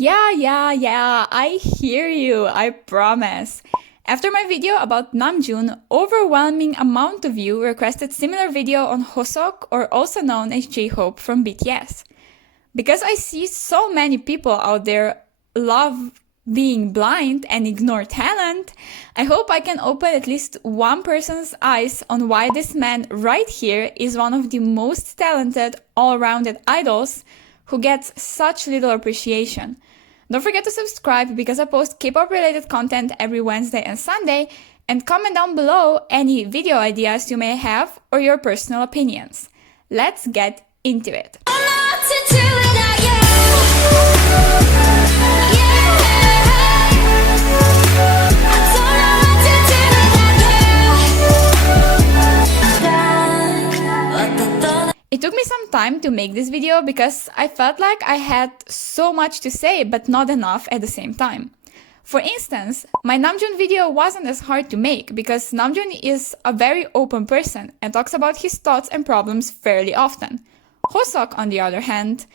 Yeah, I hear you, I promise. After my video about Namjoon, overwhelming amount of you requested similar video on Hosok, or also known as J-Hope from BTS. Because I see so many people out there love being blind and ignore talent, I hope I can open at least one person's eyes on why this man right here is one of the most talented, all-rounded idols who gets such little appreciation. Don't forget to subscribe because I post K-pop related content every Wednesday and Sunday, and comment down below any video ideas you may have or your personal opinions. Let's get into it. It took me some time to make this video because I felt like I had so much to say but not enough at the same time. For instance, my Namjoon video wasn't as hard to make because Namjoon is a very open person and talks about his thoughts and problems fairly often. Hosok, on the other hand,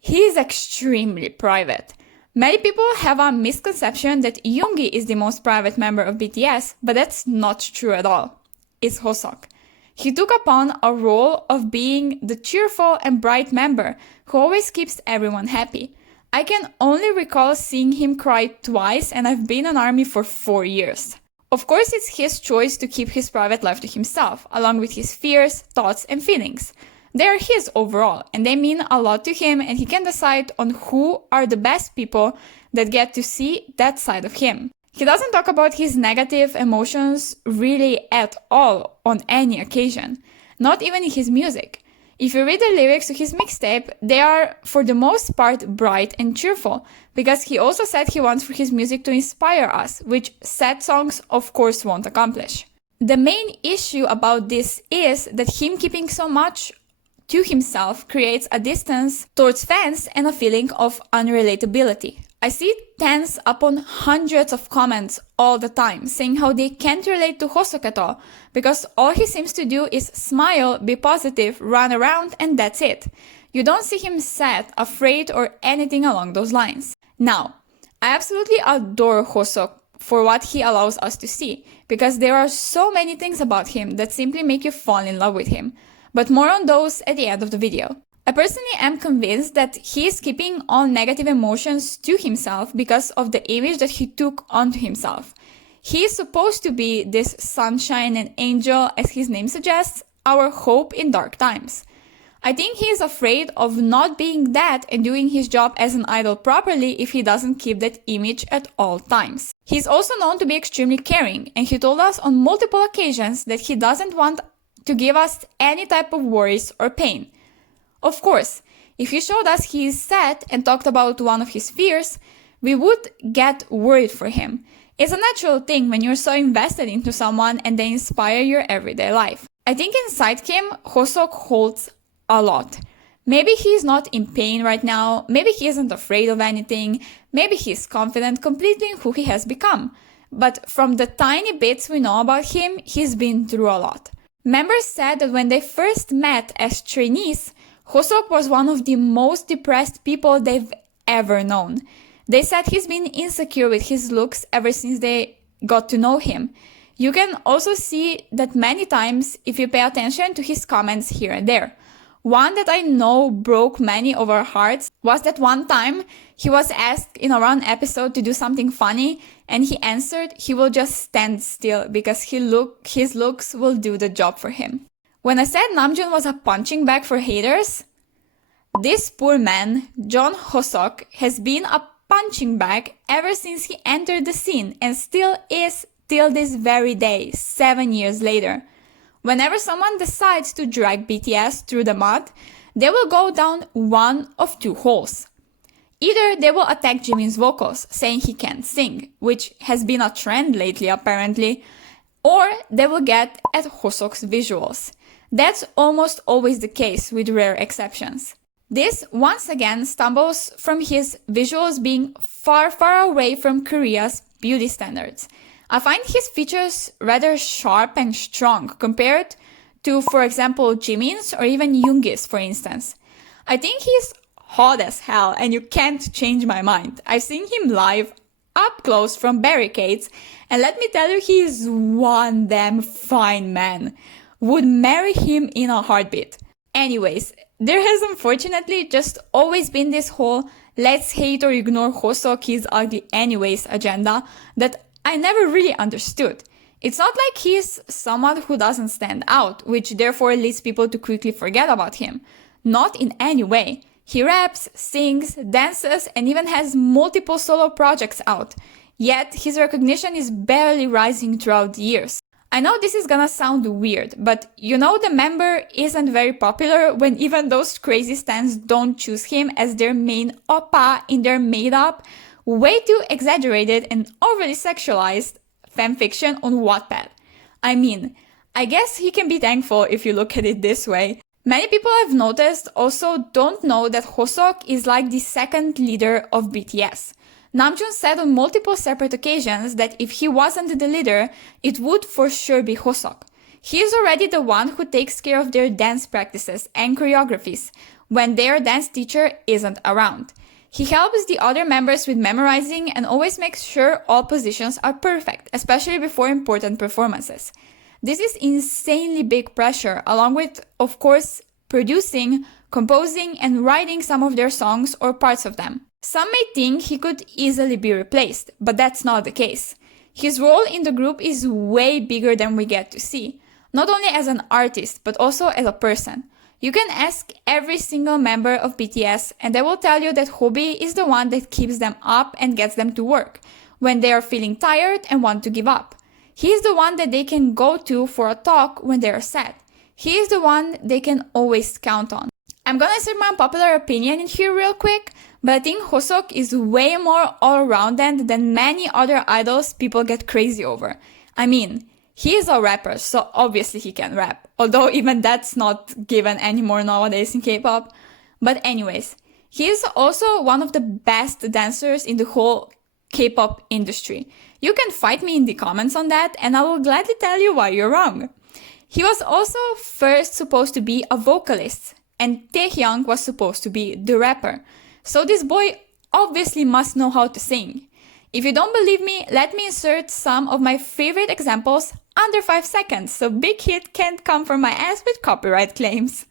he is extremely private. Many people have a misconception that Yoongi is the most private member of BTS, but that's not true at all. It's Hosok. He took upon a role of being the cheerful and bright member who always keeps everyone happy. I can only recall seeing him cry twice, and I've been in ARMY for 4 years. Of course, it's his choice to keep his private life to himself, along with his fears, thoughts, and feelings. They are his overall, and they mean a lot to him, and he can decide on who are the best people that get to see that side of him. He doesn't talk about his negative emotions really at all on any occasion, not even in his music. If you read the lyrics to his mixtape, they are for the most part bright and cheerful, because he also said he wants for his music to inspire us, which sad songs of course won't accomplish. The main issue about this is that him keeping so much to himself creates a distance towards fans and a feeling of unrelatability. I see tens upon hundreds of comments all the time saying how they can't relate to Hosok at all because all he seems to do is smile, be positive, run around, and that's it. You don't see him sad, afraid, or anything along those lines. Now, I absolutely adore Hosok for what he allows us to see because there are so many things about him that simply make you fall in love with him. But more on those at the end of the video. I personally am convinced that he is keeping all negative emotions to himself because of the image that he took onto himself. He is supposed to be this sunshine and angel, as his name suggests, our hope in dark times. I think he is afraid of not being that and doing his job as an idol properly if he doesn't keep that image at all times. He's also known to be extremely caring, and he told us on multiple occasions that he doesn't want to give us any type of worries or pain. Of course, if he showed us he is sad and talked about one of his fears, we would get worried for him. It's a natural thing when you're so invested into someone and they inspire your everyday life. I think inside him, Hosok holds a lot. Maybe he's not in pain right now, maybe he isn't afraid of anything, maybe he's confident completely in who he has become. But from the tiny bits we know about him, he's been through a lot. Members said that when they first met as trainees, Hosok was one of the most depressed people they've ever known. They said he's been insecure with his looks ever since they got to know him. You can also see that many times if you pay attention to his comments here and there. One that I know broke many of our hearts was that one time he was asked in a Run episode to do something funny and he answered he will just stand still because his looks will do the job for him. When I said Namjoon was a punching bag for haters, this poor man, John Hosok, has been a punching bag ever since he entered the scene and still is till this very day, 7 years later. Whenever someone decides to drag BTS through the mud, they will go down one of two holes. Either they will attack Jimin's vocals, saying he can't sing, which has been a trend lately apparently, or they will get at Hosok's visuals. That's almost always the case with rare exceptions. This once again stumbles from his visuals being far away from Korea's beauty standards. I find his features rather sharp and strong compared to, for example, Jimin's or even Yoongi's, for instance. I think he's hot as hell and you can't change my mind. I've seen him live up close from barricades, and let me tell you, he is one damn fine man. Would marry him in a heartbeat. Anyways, there has unfortunately just always been this whole let's hate or ignore Hoseok, he's ugly anyways agenda that I never really understood. It's not like he's someone who doesn't stand out, which therefore leads people to quickly forget about him. Not in any way. He raps, sings, dances, and even has multiple solo projects out. Yet his recognition is barely rising throughout the years. I know this is gonna sound weird, but you know the member isn't very popular when even those crazy stans don't choose him as their main oppa in their made-up, way too exaggerated and overly sexualized fanfiction on Wattpad. I mean, I guess he can be thankful if you look at it this way. Many people I've noticed also don't know that Hoseok is like the second leader of BTS. Namjoon said on multiple separate occasions that if he wasn't the leader, it would for sure be Hoseok. He is already the one who takes care of their dance practices and choreographies when their dance teacher isn't around. He helps the other members with memorizing and always makes sure all positions are perfect, especially before important performances. This is insanely big pressure, along with, of course, producing, composing, and writing some of their songs or parts of them. Some may think he could easily be replaced, but that's not the case. His role in the group is way bigger than we get to see, not only as an artist, but also as a person. You can ask every single member of BTS and they will tell you that Hobi is the one that keeps them up and gets them to work when they are feeling tired and want to give up. He is the one that they can go to for a talk when they are sad. He is the one they can always count on. I'm gonna insert my unpopular opinion in here real quick, but I think Hoseok is way more all-rounded than many other idols people get crazy over. I mean, he is a rapper, so obviously he can rap, although even that's not given anymore nowadays in K-pop. But anyways, he is also one of the best dancers in the whole K-pop industry. You can fight me in the comments on that, and I will gladly tell you why you're wrong. He was also first supposed to be a vocalist, and Taehyung was supposed to be the rapper. So this boy obviously must know how to sing. If you don't believe me, let me insert some of my favorite examples under 5 seconds, so Big Hit can't come for my ass with copyright claims.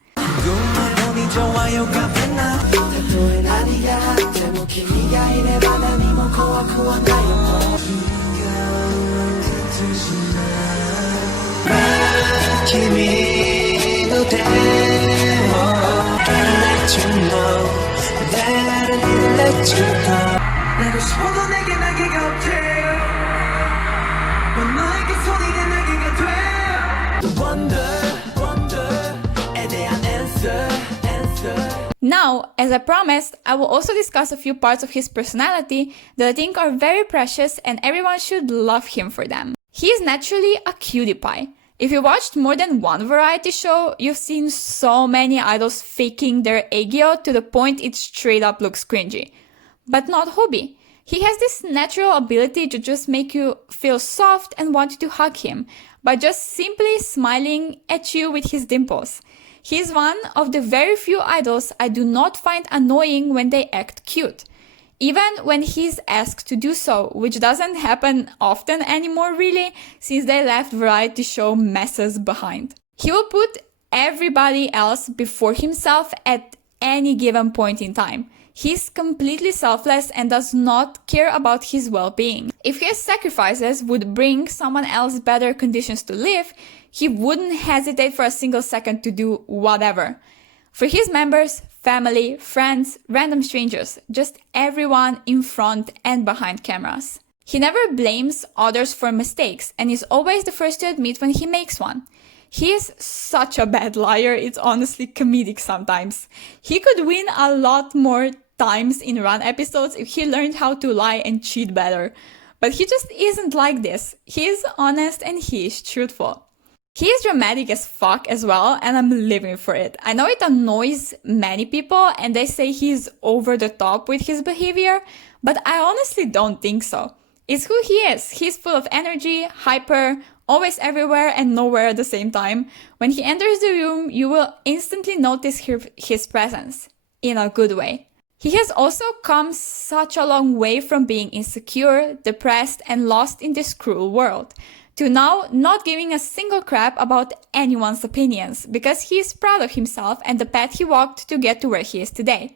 Now, as I promised, I will also discuss a few parts of his personality that I think are very precious and everyone should love him for them. He is naturally a cutie pie. If you watched more than one variety show, you've seen so many idols faking their aegyo to the point it straight up looks cringy. But not Hobi. He has this natural ability to just make you feel soft and want to hug him by just simply smiling at you with his dimples. He is one of the very few idols I do not find annoying when they act cute. Even when he's asked to do so, which doesn't happen often anymore really, since they left variety show messes behind. He will put everybody else before himself at any given point in time. He's completely selfless and does not care about his well-being. If his sacrifices would bring someone else better conditions to live, he wouldn't hesitate for a single second to do whatever. For his members, family, friends, random strangers, just everyone in front and behind cameras. He never blames others for mistakes and is always the first to admit when he makes one. He is such a bad liar, it's honestly comedic sometimes. He could win a lot more times in run episodes if he learned how to lie and cheat better. But he just isn't like this. He is honest and he is truthful. He is dramatic as fuck as well, and I'm living for it. I know it annoys many people and they say he's over the top with his behavior, but I honestly don't think so. It's who he is. He's full of energy, hyper, always everywhere and nowhere at the same time. When he enters the room, you will instantly notice his presence, in a good way. He has also come such a long way from being insecure, depressed, and lost in this cruel world, to now not giving a single crap about anyone's opinions because he is proud of himself and the path he walked to get to where he is today.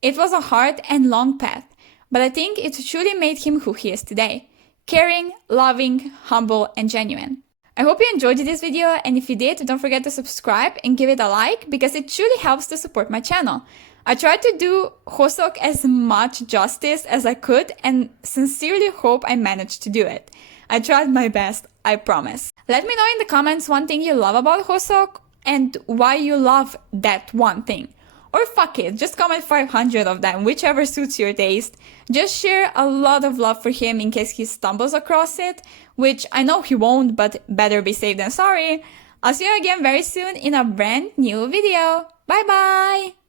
It was a hard and long path, but I think it truly made him who he is today. Caring, loving, humble, and genuine. I hope you enjoyed this video, and if you did, don't forget to subscribe and give it a like because it truly helps to support my channel. I tried to do Hosok as much justice as I could and sincerely hope I managed to do it. I tried my best, I promise. Let me know in the comments one thing you love about Hosok and why you love that one thing. Or fuck it, just comment 500 of them, whichever suits your taste. Just share a lot of love for him in case he stumbles across it, which I know he won't, but better be safe than sorry. I'll see you again very soon in a brand new video. Bye bye!